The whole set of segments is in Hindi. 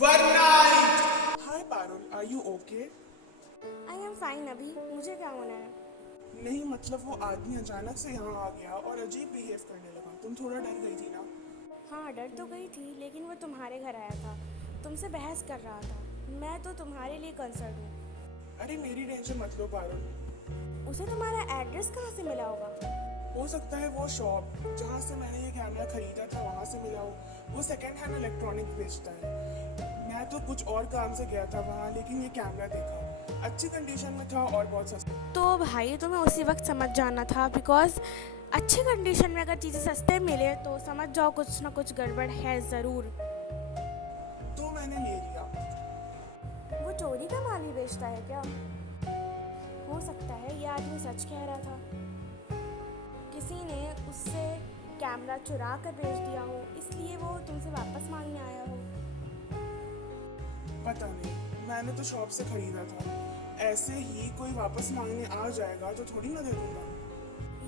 One night. Hi Parul, are you okay? I am fine अभी। मुझे क्या होना है? नहीं मतलब वो आदमी अचानक से यहाँ आ गया और अजीब बिहेव करने लगा। तुम थोड़ा डर गई थी ना? हाँ, डर तो गई थी, लेकिन वो तुम्हारे घर आया था, तुमसे बहस कर रहा था। मैं तो तुम्हारे लिए कंसर्न हूँ। अरे मेरी टेंशन मत लो पारुल। उसे तुम्हारा एड्रेस कहाँ से मिला होगा? हो सकता है वो शॉप जहाँ से मैंने ये कैमरा खरीदा था वहाँ से मिला हो। वो सेकेंड हैंड इलेक्ट्रॉनिक बेचता है। मैं तो कुछ और काम से गया था वहाँ, लेकिन ये कैमरा देखा, अच्छी कंडीशन में था और बहुत सस्ता। तो भाई तुम्हें उसी वक्त समझ जाना था, बिकॉज अच्छी कंडीशन में अगर चीज़ें सस्ते मिले तो समझ जाओ कुछ ना कुछ गड़बड़ है ज़रूर। तो मैंने ले लिया। वो चोरी का माल ही बेचता है क्या? हो सकता है ये आदमी सच कह रहा था, किसी ने उससे कैमरा चुरा कर बेच दिया हो, इसलिए वो तुमसे वापस मांगने आया हो। पता नहीं, मैंने तो शॉप से खरीदा था। ऐसे ही कोई वापस मांगने आ जाएगा तो थोड़ी ना दे दूंगा।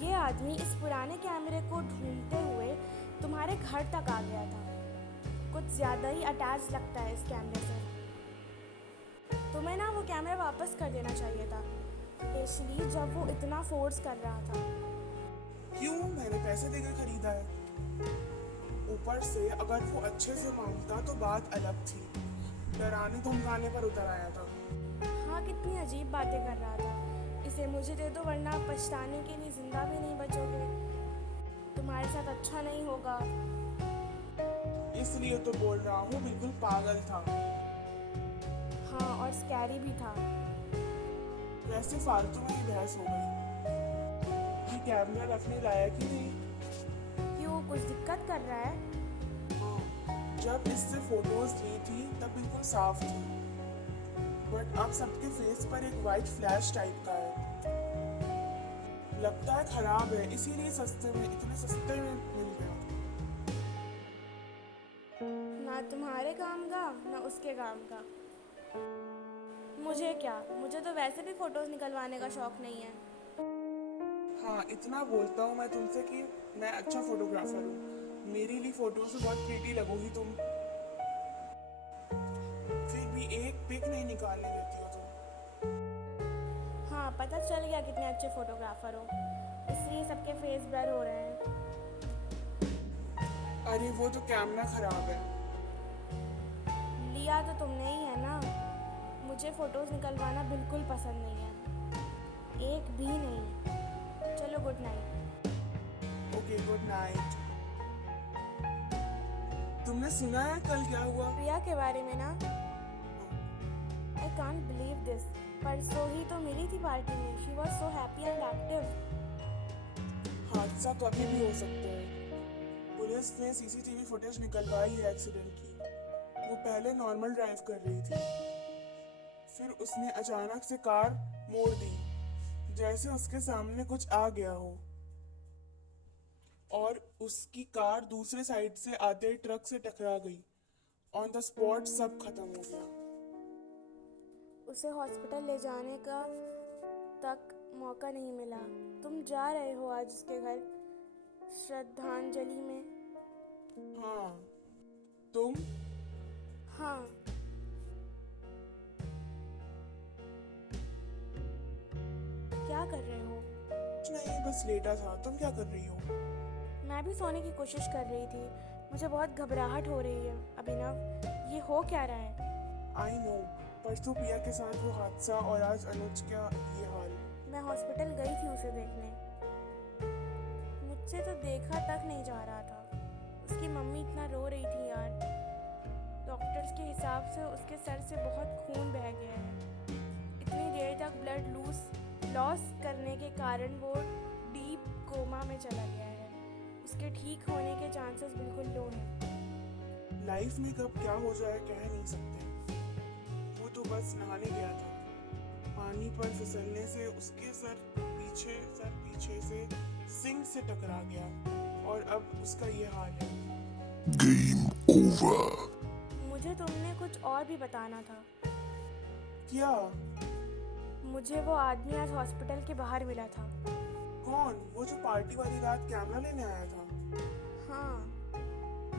ये आदमी इस पुराने कैमरे को ढूंढते हुए तुम्हारे घर तक आ गया था। कुछ ज़्यादा ही अटैच लगता है इस कैमरे से। तुम्हें ना वो कैमरा वापस कर देना चाहिए था, स्पेशली जब वो इतना फोर्स कर रहा था। क्यों? मैंने पैसे देकर खरीदा है। ऊपर से अगर वो अच्छे से मांगता तो बात अलग थी। डराने धमकाने पर उतर आया था। हाँ, कितनी अजीब बातें कर रहा था। इसे मुझे दे दो वरना पछताने के लिए ज़िंदा भी नहीं बचोगे। तुम्हारे साथ अच्छा नहीं होगा। इसलिए तो बोल रहा हूँ, बिल्कुल पागल था। हाँ, और स्कैरी भी था। वैसे फालतू में ही बहस हो गई कि कैमरा रखने लायक ही नहीं। क्यों, कुछ दिक्कत कर रहा है? हाँ, जब इससे फोटोज ली थी तब बिल्कुल साफ थी, बट अब सबके फेस पर एक वाइट फ्लैश टाइप का है। लगता है खराब है, इसीलिए सस्ते में, इतने सस्ते में मिल गया। ना तुम्हारे काम का ना उसके काम का। मुझे क्या, मुझे तो वैसे भी फोटोज निकलवाने का शौक नहीं है। हाँ, इतना बोलता हूँ मैं तुमसे कि मैं अच्छा फोटोग्राफर हूँ। मेरे लिए फोटो से बहुत प्रीटी लगोगी तुम, फिर भी एक पिक नहीं निकालने देती हो तुम। हाँ, पता चल गया कितने अच्छे फोटोग्राफर हो, इसलिए सबके फेस ब्लर हो रहे हैं। अरे वो तो कैमरा खराब है। लिया तो तुमने ही है ना। मुझे फोटोज निकलवाना बिल्कुल पसंद नहीं है, एक भी नहीं। चलो, good night. Okay, good night. तुमने सुना है कल क्या हुआ? प्रिया के बारे में ना? I can't believe this. परसों ही तो मिली थी पार्टी में। She was so happy and active. हादसा कभी भी हो सकता है। पुलिस ने सीसीटीवी फुटेज निकलवाई है एक्सीडेंट की। वो पहले नॉर्मल ड्राइव कर रही थी, फिर उसने अचानक से कार मोड़ दी, जैसे उसके सामने कुछ आ गया हो, और उसकी कार दूसरे साइड से आते ट्रक से टकरा गई। ऑन द स्पॉट सब खत्म हो गया। उसे हॉस्पिटल ले जाने का तक मौका नहीं मिला। तुम जा रहे हो आज उसके घर श्रद्धांजलि में? हाँ, तुम? हाँ। क्या कर रहे हो? कुछ नहीं, बस लेटा था। तुम क्या कर रही हो? मैं भी सोने की कोशिश कर रही थी। मुझे बहुत घबराहट हो रही है अभिनव। ये हो क्या रहा है? आई नो, परसों पिया के साथ वो हादसा और आज अनुज का ये हाल। मैं हॉस्पिटल गई थी उसे देखने। मुझसे तो देखा तक नहीं जा रहा था। उसकी मम्मी इतना रो रही थी यार। डॉक्टर्स के हिसाब से उसके सर से बहुत खून बह गया है। इतनी देर तक ब्लड लॉस करने के कारण वो डीप कोमा में चला गया है। उसके ठीक होने के चांसेस बिल्कुल लो हैं। लाइफ में कब क्या हो जाए कह नहीं सकते। वो तो बस नहाने गया था, पानी पर फिसलने से उसके सर पीछे से सिंक से टकरा गया, और अब उसका ये हाल है। Game over. मुझे तुमने कुछ और भी बताना था। क्या? मुझे वो आदमी आज हॉस्पिटल के बाहर मिला था। कौन? वो जो पार्टी वाली रात कैमरा लेने आया था? हाँ।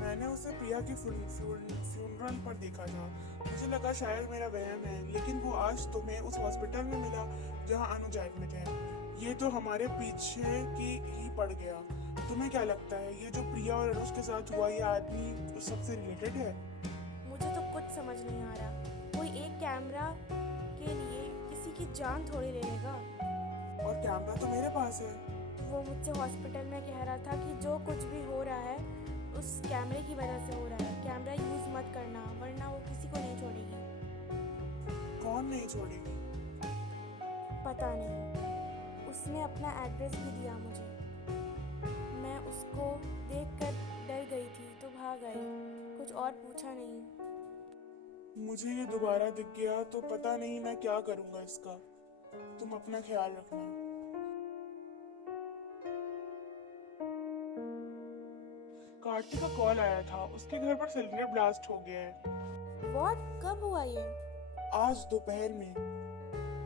मैंने उसे प्रिया की फ्यूनरल पर देखा था। मुझे लगा शायद मेरा वहम है, लेकिन वो आज तुम्हें उस हॉस्पिटल में मिला जहां अनुज एडमिट है। ये तो हमारे पीछे की ही पड़ गया। तुम्हें क्या लगता है, ये जो प्रिया और अनुज के साथ हुआ, ये आदमी उस सबसे रिलेटेड है? मुझे तो कुछ समझ नहीं आ रहा। कोई एक कैमरा के लिए किसी की जान थोड़ी ले लेगा। और कैमरा तो मेरे पास है। वो मुझसे हॉस्पिटल में कह रहा था कि जो कुछ भी हो रहा है उस कैमरे की वजह से हो रहा है। कैमरा यूज़ मत करना वरना वो किसी को नहीं छोड़ेगी। कौन नहीं छोड़ेगी? पता नहीं। उसने अपना एड्रेस भी दिया मुझे। मैं उसको देखकर डर गई थी तो भाग आई। कुछ और पूछा नहीं। मुझे ये दोबारा दिख गया तो पता नहीं मैं क्या करूँगा इसका। तुम अपना ख्याल रखना। कार्तिक का कॉल आया था, उसके घर पर सिलेंडर ब्लास्ट हो गया है। व्हाट? कब हुआ ये? आज दोपहर में।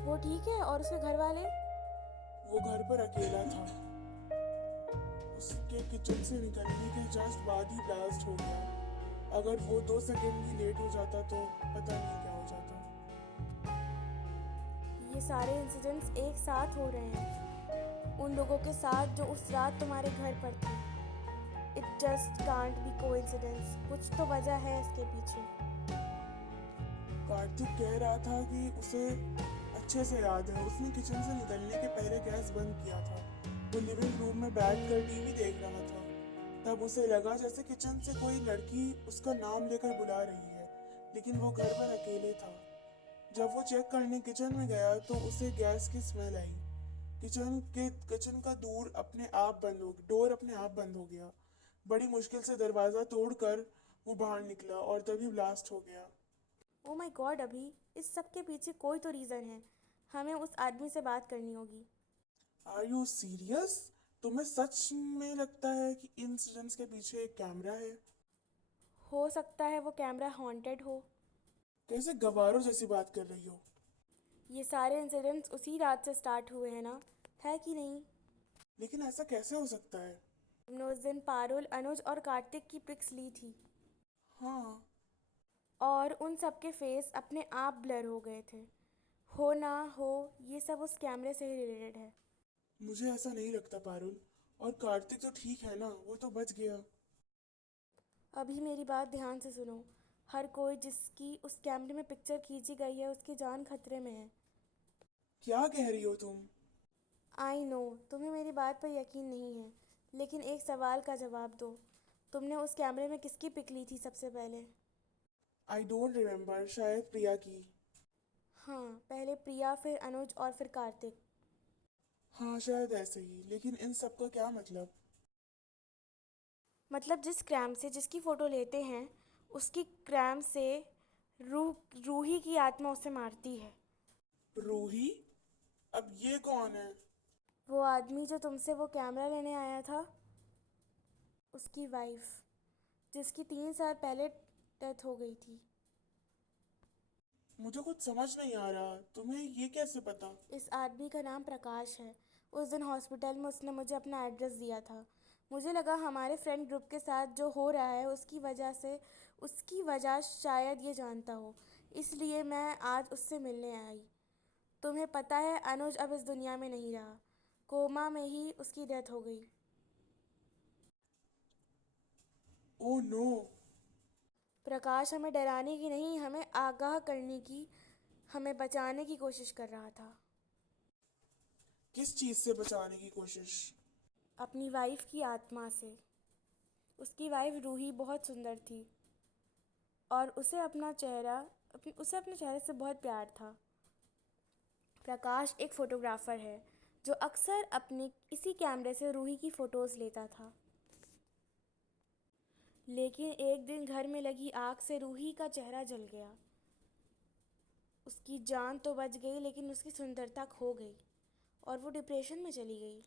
वो ठीक है और उसके घर वाले? वो घर पर अकेला था। उसके किचन से निकलने के जस्ट बाद ही ब्लास्ट हो गया। अगर वो 2 सेकंड भी लेट हो जाता तो पता नहीं क्या हो जाता। ये सारे इंसिडेंट्स एक साथ हो रहे हैं उन लोगों के साथ जो उस रात तुम्हारे घर पर थे। It just can't be coincidence. कुछ तो वजह है इसके पीछे। कार्तिक कह रहा था कि उसे अच्छे से याद है, उसने किचन से निकलने के पहले गैस बंद किया था। वो लिविंग रूम में बैठकर टीवी देख रहा था। तब उसे लगा जैसे किचन से कोई लड़की उसका नाम लेकर बुला रही है, लेकिन वो घर पर अकेले था। जब वो चेक करने किचन में गया तो उसे गैस की स्मेल आई। किचन का डोर अपने आप बंद हो गया। बड़ी मुश्किल से दरवाजा तोड़कर वो बाहर निकला और तभी ब्लास्ट हो गया। Oh my God! अभी इस सब के पीछे कोई तो रीज़न है। हमें उस आदमी से बात करनी होगी। Are you serious? तुम्हें सच में लगता है कि इंसिडेंट्स के पीछे एक कैमरा है? हो सकता है वो कैमरा हॉन्टेड हो। कैसे गवारों जैसी बात कर रही हो? ये सारे इंसिडेंट्स उसी रात से स्टार्ट हुए हैं ना, है कि नहीं? लेकिन ऐसा कैसे हो सकता है? हमने उस दिन पारुल, अनुज और कार्तिक की पिक्स ली थी हाँ, और उन सब के फेस अपने आप ब्लर हो गए थे। हो ना हो ये सब उस कैमरे से ही रिलेटेड है। मुझे ऐसा नहीं लगता पारुल। और कार्तिक तो ठीक है ना, वो तो बच गया। अभी मेरी बात ध्यान से सुनो। हर कोई जिसकी उस कैमरे में पिक्चर खींची गई है उसकी जान खतरे में है। क्या कह रही हो तुम? आई नो तुम्हें मेरी बात पर यकीन नहीं है, लेकिन एक सवाल का जवाब दो। तुमने उस कैमरे में किसकी पिक ली थी सबसे पहले? आई डोंट रिमेम्बर, शायद प्रिया की। हाँ, पहले प्रिया, फिर अनुज और फिर कार्तिक। हाँ, शायद ऐसे ही। लेकिन इन सब का क्या मतलब? मतलब जिस क्रैम से जिसकी फ़ोटो लेते हैं उसकी क्रैम से रूही की आत्मा उसे मारती है। रूही? अब ये कौन है? वो आदमी जो तुमसे वो कैमरा लेने आया था, उसकी वाइफ, जिसकी 3 साल पहले डेथ हो गई थी। मुझे कुछ समझ नहीं आ रहा। तुम्हें ये कैसे पता? इस आदमी का नाम प्रकाश है। उस दिन हॉस्पिटल में उसने मुझे अपना एड्रेस दिया था। मुझे लगा हमारे फ्रेंड ग्रुप के साथ जो हो रहा है उसकी वजह शायद ये जानता हो, इसलिए मैं आज उससे मिलने आई। तुम्हें पता है अनुज अब इस दुनिया में नहीं रहा। कोमा में ही उसकी डेथ हो गई। Oh no. प्रकाश हमें डराने की नहीं, हमें आगाह करने की, हमें बचाने की कोशिश कर रहा था। किस चीज़ से बचाने की कोशिश? अपनी वाइफ की आत्मा से। उसकी वाइफ रूही बहुत सुंदर थी और उसे अपने चेहरे से बहुत प्यार था। प्रकाश एक फ़ोटोग्राफ़र है जो अक्सर अपने इसी कैमरे से रूही की फ़ोटोज़ लेता था। लेकिन एक दिन घर में लगी आग से रूही का चेहरा जल गया। उसकी जान तो बच गई लेकिन उसकी सुंदरता खो गई और वो डिप्रेशन में चली गई।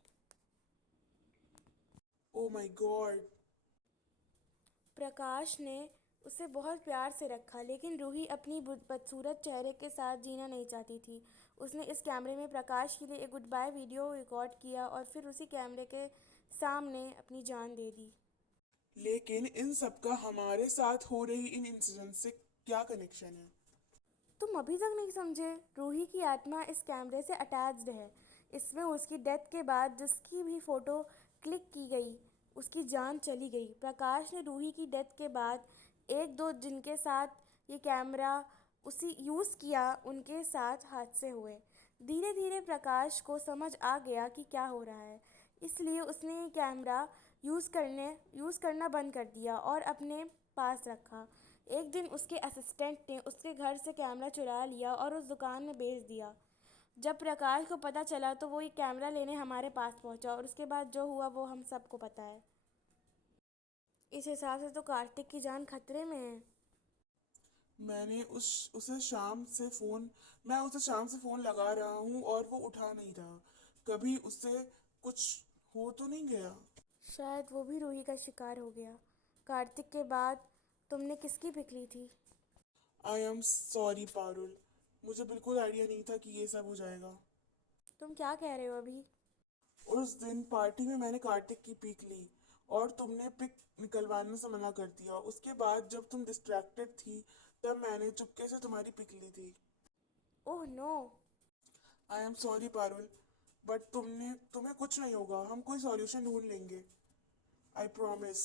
Oh my God. प्रकाश ने उसे बहुत प्यार से रखा, लेकिन रूही अपनी बदसूरत चेहरे के साथ जीना नहीं चाहती थी। उसने इस कैमरे में प्रकाश के लिए एक गुड बाय वीडियो रिकॉर्ड किया और फिर उसी कैमरे के सामने अपनी जान दे दी। लेकिन इन सब का हमारे साथ हो रही इन इंसिडेंट से क्या कनेक्शन है? तुम अभी तक नहीं समझे? रूही की आत्मा इस कैमरे से अटैच्ड है। इसमें उसकी डेथ के बाद जिसकी भी फ़ोटो क्लिक की गई उसकी जान चली गई। प्रकाश ने रूही की डेथ के बाद एक दो जिनके साथ ये कैमरा उसी यूज़ किया उनके साथ हादसे हुए। धीरे धीरे प्रकाश को समझ आ गया कि क्या हो रहा है, इसलिए उसने ये कैमरा यूज़ करना बंद कर दिया और अपने पास रखा। एक दिन उसके असिस्टेंट ने उसके घर से कैमरा चुरा लिया और उस दुकान में बेच दिया। जब प्रकाश को पता चला तो वो ये कैमरा लेने हमारे पास पहुंचा और उसके बाद जो हुआ वो हम सबको पता है। इस हिसाब से तो कार्तिक की जान खतरे में है। मैंने उसे शाम से फोन मैं उसे शाम से फोन लगा रहा हूँ और वो उठा नहीं रहा। कभी उससे कुछ हो तो नहीं गया? शायद वो भी रूही का शिकार हो गया। कार्तिक के बाद तुमने किसकी पिक ली थी? आई एम सॉरी पारुल, मुझे बिल्कुल आइडिया नहीं था कि ये सब हो जाएगा। तुम क्या कह रहे हो अभी? उस दिन पार्टी में मैंने कार्तिक की पिक ली और तुमने पिक निकलवाने से मना कर दिया। उसके बाद जब तुम डिस्ट्रैक्टेड थी तब मैंने चुपके से तुम्हारी पिक ली थी। Oh no. I am sorry Parul, but तुम्हें कुछ नहीं होगा। हम कोई सॉल्यूशन ढूंढ लेंगे, आई प्रॉमिस।